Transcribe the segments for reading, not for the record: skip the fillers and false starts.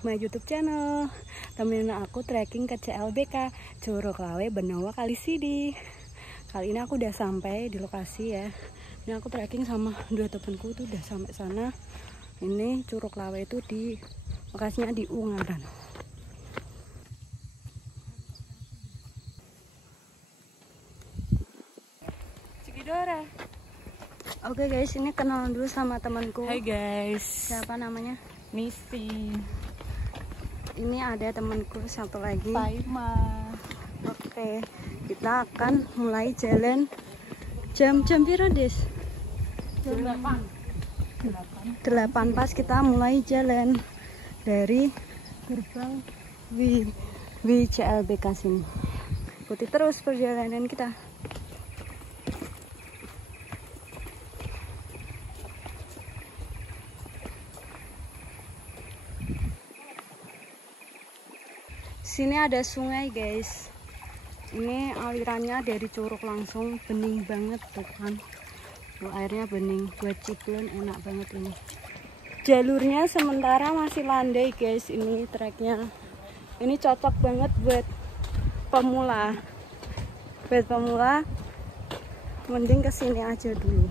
back my YouTube channel. Temenin aku trekking ke CLBK Curug Lawe Benowo Kalisidi. Kali ini aku udah sampai di lokasi ya. Ini aku trekking sama dua temanku tuh udah sampai sana. Ini Curug Lawe itu di lokasinya di Ungaran. Cikidora. Oke guys, ini kenalan dulu sama temanku. Hai guys. Siapa namanya? Nisi. Ini ada temanku satu lagi. Paima. Oke, kita akan mulai jalan jam piro, Des? Jam 8 pas kita mulai jalan dari gerbang WCLBK sini. Ikuti terus perjalanan kita. Sini ada sungai guys. Ini alirannya dari curug langsung, bening banget tuh kan. Tuh, airnya bening, buat ciplon enak banget ini. Jalurnya sementara masih landai guys, ini treknya. Ini cocok banget buat pemula. Buat pemula mending kesini aja dulu.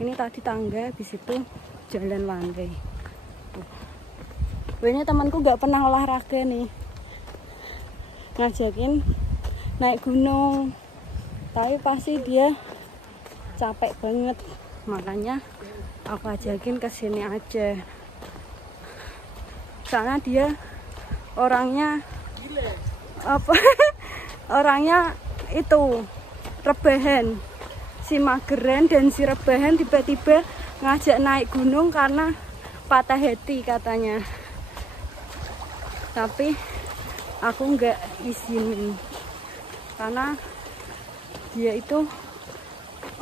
Ini tadi tangga, habis itu jalan landai. Ini temanku nggak pernah olahraga nih, ngajakin naik gunung, tapi pasti dia capek banget, makanya aku ajakin ke sini aja. Soalnya dia orangnya apa? Orangnya itu rebahan, si mageran dan si rebahan tiba-tiba ngajak naik gunung karena patah hati katanya. Tapi aku nggak izinin karena dia itu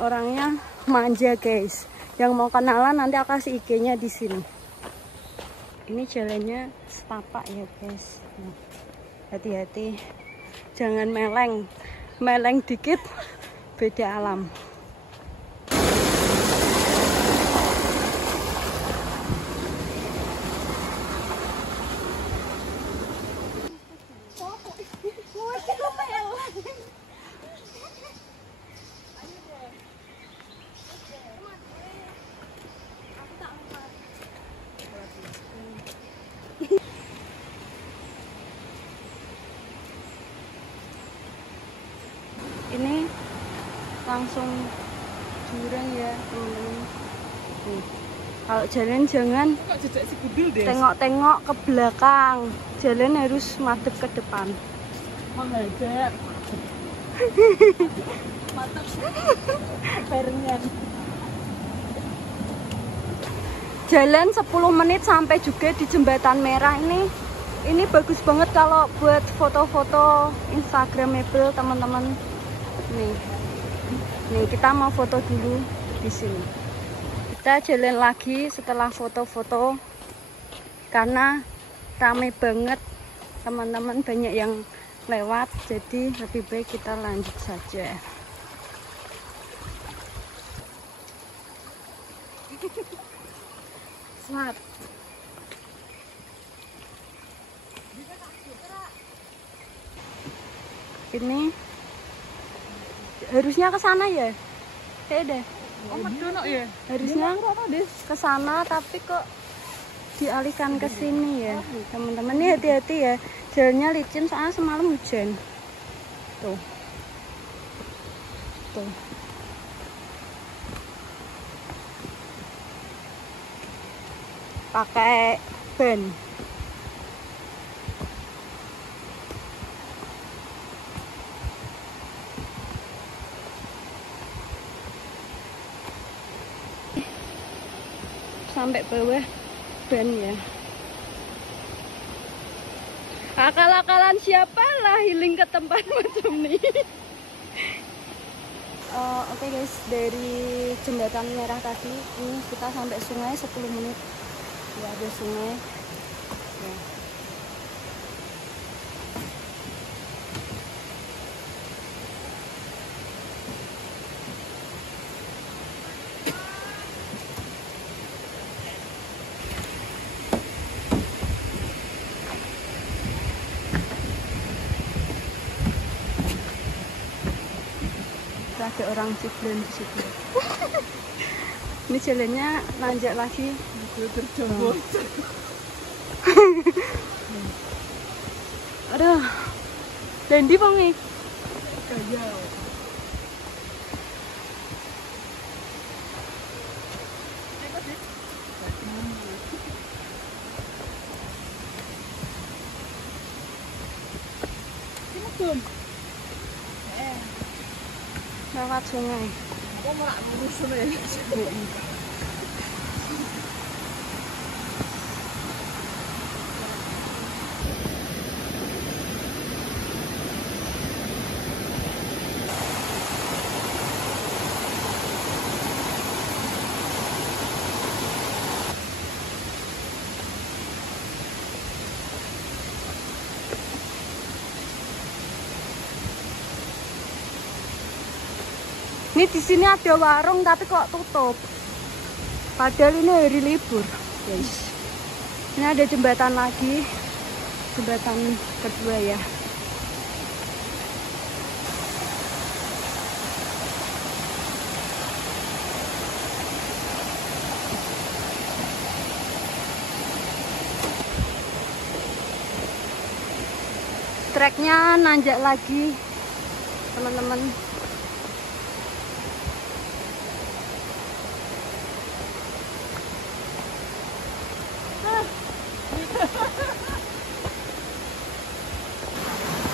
orangnya manja guys. Yang mau kenalan nanti aku kasih IG-nya di sini. Ini jalannya setapak ya guys. Hati-hati, jangan meleng dikit beda alam. Ini langsung jurang ya teman-teman. Kalau jalan jangan tengok-tengok ke belakang, jalan harus madep ke depan. Menghadap. Mantap. Barengan. Jalan 10 menit sampai juga di Jembatan Merah ini. Ini bagus banget kalau buat foto-foto Instagramable teman-teman. Nih kita mau foto dulu di sini. Kita jalan lagi setelah foto-foto karena rame banget teman-teman, banyak yang lewat, jadi lebih baik kita lanjut saja. Selat. Ini harusnya ke sana ya? Deh. Oh, medono ya. Harusnya ke sana tapi kok dialihkan ke sini ya. Teman-teman ini hati-hati ya. Jalannya licin soalnya semalam hujan. Tuh. Tuh. Pakai ban. Sampai bawah ban ya. Akal-akalan siapa lah healing ke tempat macam ini. Oke guys, dari Jembatan Merah tadi ini kita sampai sungai 10 menit. Ya, ada sungai. Ya. ada orang Ciblon di situ. Ini jalannya nanjak lagi. Terjebak. Aduh, Dendi pongi. Kaya. Lewat sungai. Kok malah lurus ya? Ini di sini ada warung tapi kok tutup. Padahal ini hari libur, guys. Ini ada jembatan lagi, jembatan kedua ya. Treknya nanjak lagi, teman-teman.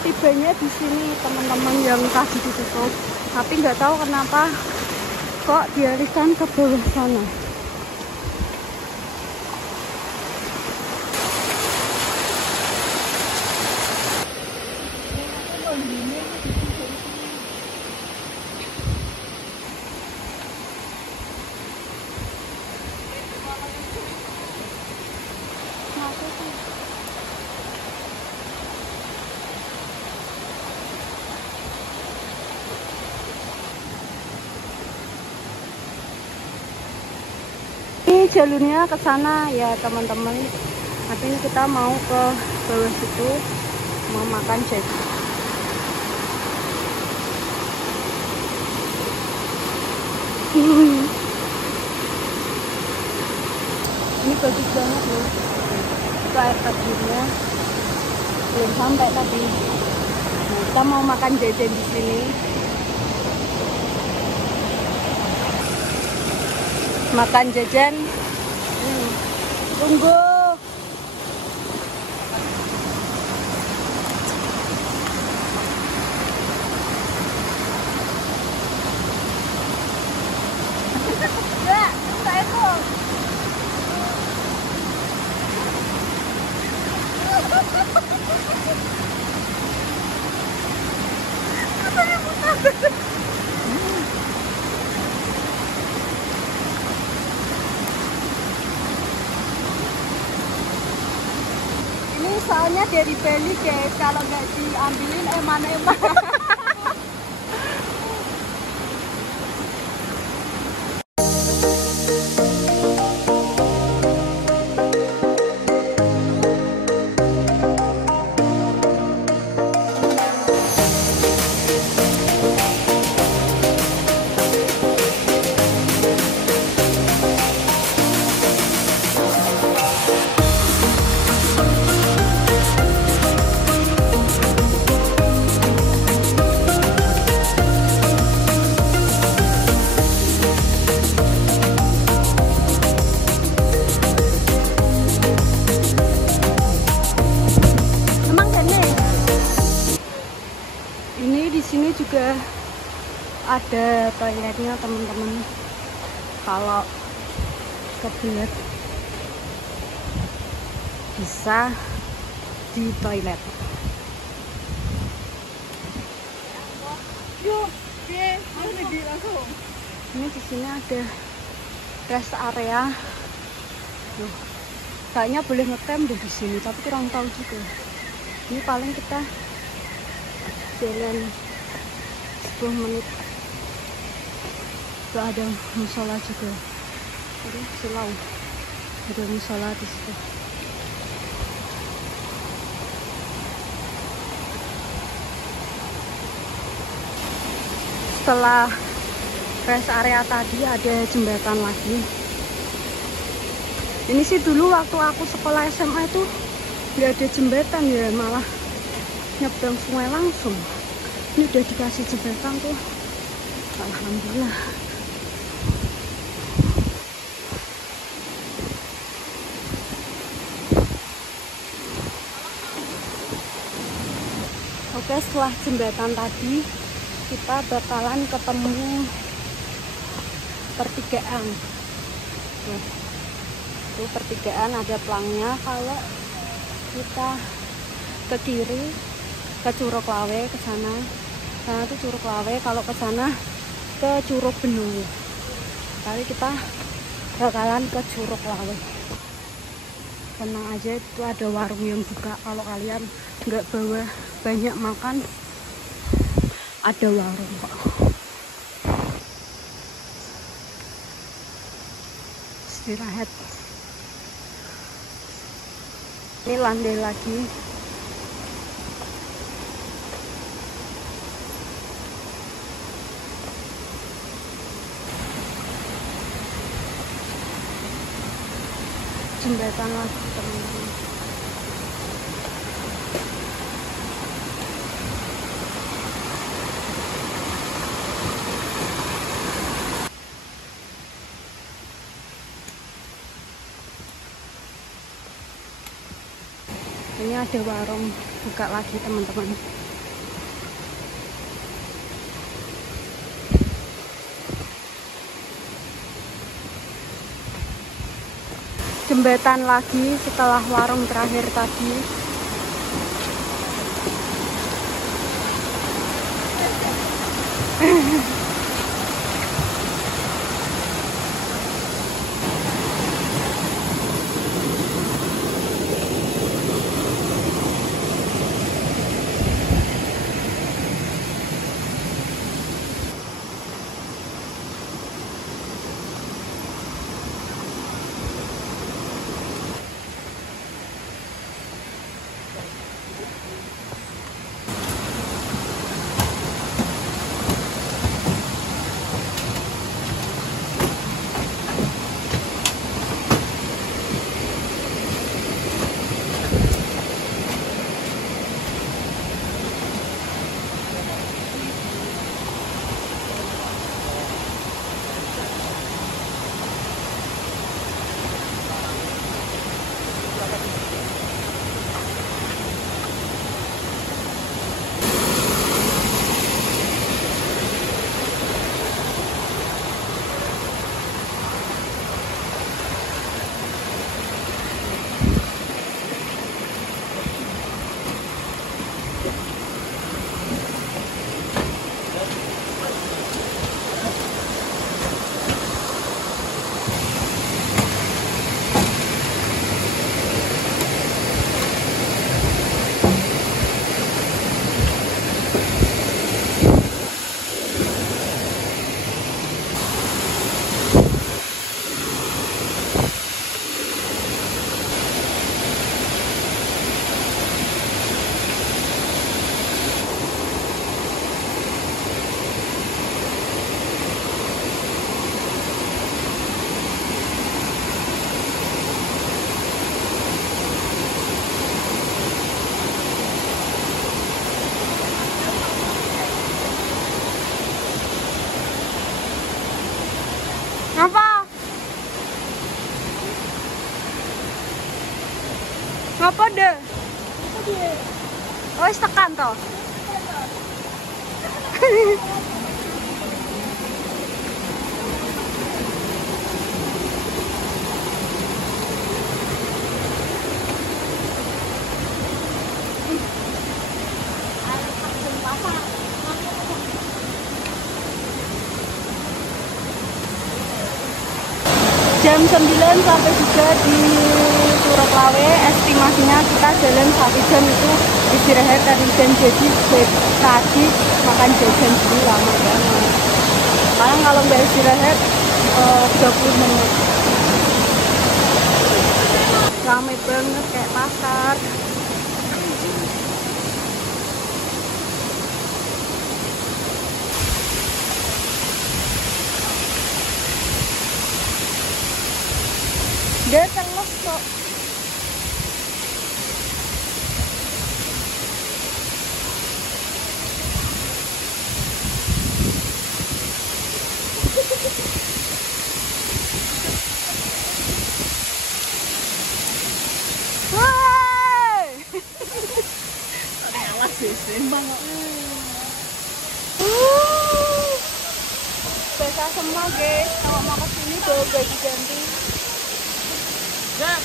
Tibanya di sini teman-teman yang tadi ditutup, tapi nggak tahu kenapa kok dialihkan ke bawah sana. Ini jalurnya ke sana ya teman-teman. Nanti ini kita mau ke bawah situ, mau makan jajan. Ini bagus banget loh. Itu air terjunnya belum sampai tadi. Nah, kita mau makan jajan di sini. Makan jajan. Tunggu. Ya, saya tuh. Ini soalnya dari Bali guys, kalau nggak diambilin eman-eman. Sini juga ada toiletnya teman-teman. Kalau kebelet bisa di toilet. Ini di sini ada rest area. Loh, kayaknya boleh ngecamp deh di sini, tapi kurang tahu juga. Ini paling kita jalan 10 menit. Tuh ada musola juga. Ada silau. Ada musola di situ. Setelah rest area tadi ada jembatan lagi. Ini sih dulu waktu aku sekolah SMA itu nggak ada jembatan ya, malah nyebrang sungai langsung. Ini udah dikasih jembatan tuh, alhamdulillah. Oke, setelah jembatan tadi kita bakalan ketemu pertigaan. Itu pertigaan ada pelangnya. Kalau kita ke kiri ke Curug Lawe, ke sana itu Curug Lawe. Kalau ke sana ke Curug Benue. Kali kita bakalan ke Curug Lawe. Tenang aja, itu ada warung yang buka. Kalau kalian nggak bawa banyak makan, ada warung kok. Istirahat. Ini landai lagi. Jembatan lagi teman-teman. Ini ada warung buka lagi teman-teman. Jembatan lagi setelah warung terakhir tadi. Apa? Ngapa deh? Oh, tekan toh. Jam 9 sampai juga di Curug Lawe. Estimasinya kita jalan 1 jam itu istirahat dari jam, jadi tadi makan jajan dulu lama banget. Sekarang kalau nggak istirahat 30 menit. Rame banget kayak pasar. seimbang kok. Basah semua guys, kalau mau kesini bawa baju ganti. Gak.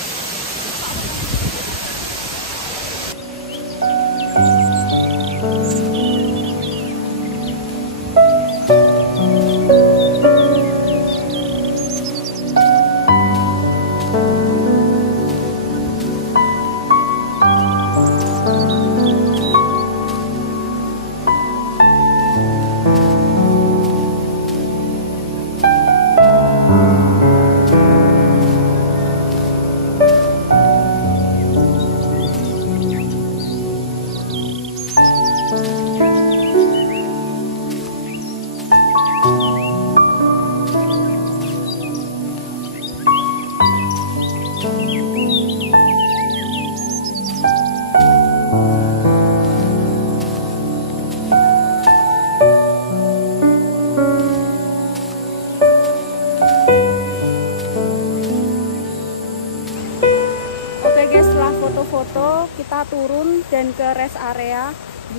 Foto-foto kita turun dan ke rest area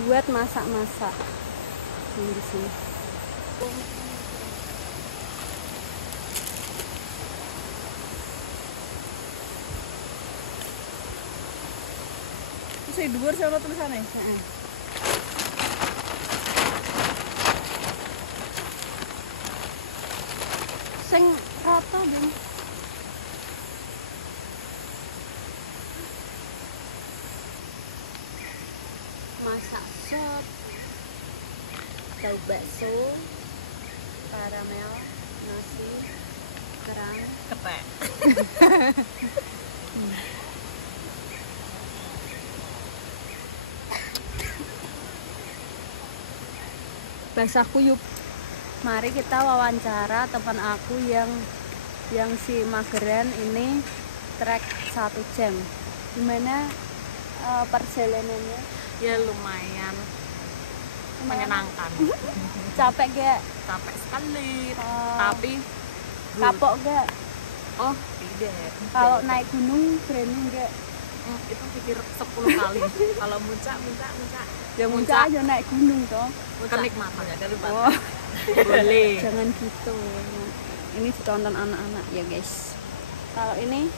buat masak-masak di sini. Saya dhuwur sama tulisannya. Sing rata ben. Masak sop, tahu bakso, karamel, nasi, kerang, Ketek. basah kuyup. Mari kita wawancara teman aku yang si mageran ini trek 1 jam. Gimana perjalanannya? Ya lumayan menyenangkan. Capek gak? Capek sekali. Oh. Tapi Kapok gak? oh tidak. Kalau naik gunung berani gak? Itu pikir 10 kali. Kalau muncak. Ya muncak aja naik gunung toh. Kenikmatan ya dari Oh. Boleh. Jangan gitu. Ini ditonton anak-anak ya guys. Kalau ini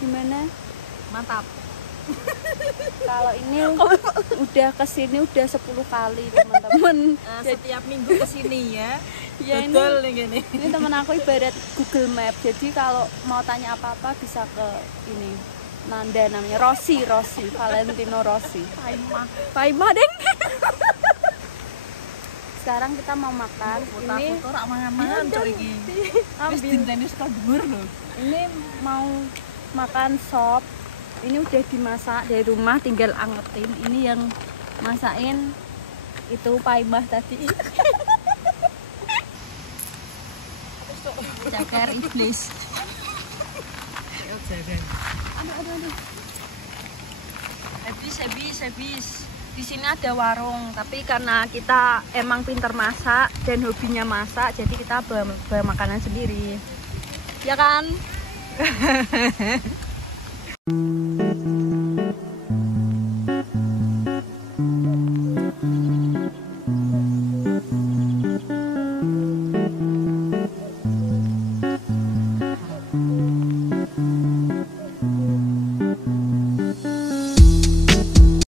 gimana? Mantap. Kalau ini udah kesini udah 10 kali teman-teman. Setiap minggu kesini ya. Ya Betul nih gini. ini teman aku ibarat Google Map. Jadi kalau mau tanya apa-apa bisa ke ini. Nanda namanya Rossi, Valentino Rossi. Paimah deng. Sekarang kita mau makan. Ini rak mangan-mangan cok iki. Wis dinteni saka dhuwur lho. Ini mau makan sop. Ini udah dimasak dari rumah, tinggal angetin. Ini yang masakin itu Paimah tadi. Cakar iblis. Aduh. Habis. Di sini ada warung, tapi karena kita emang pinter masak dan hobinya masak, jadi kita bawa makanan sendiri. Ya kan?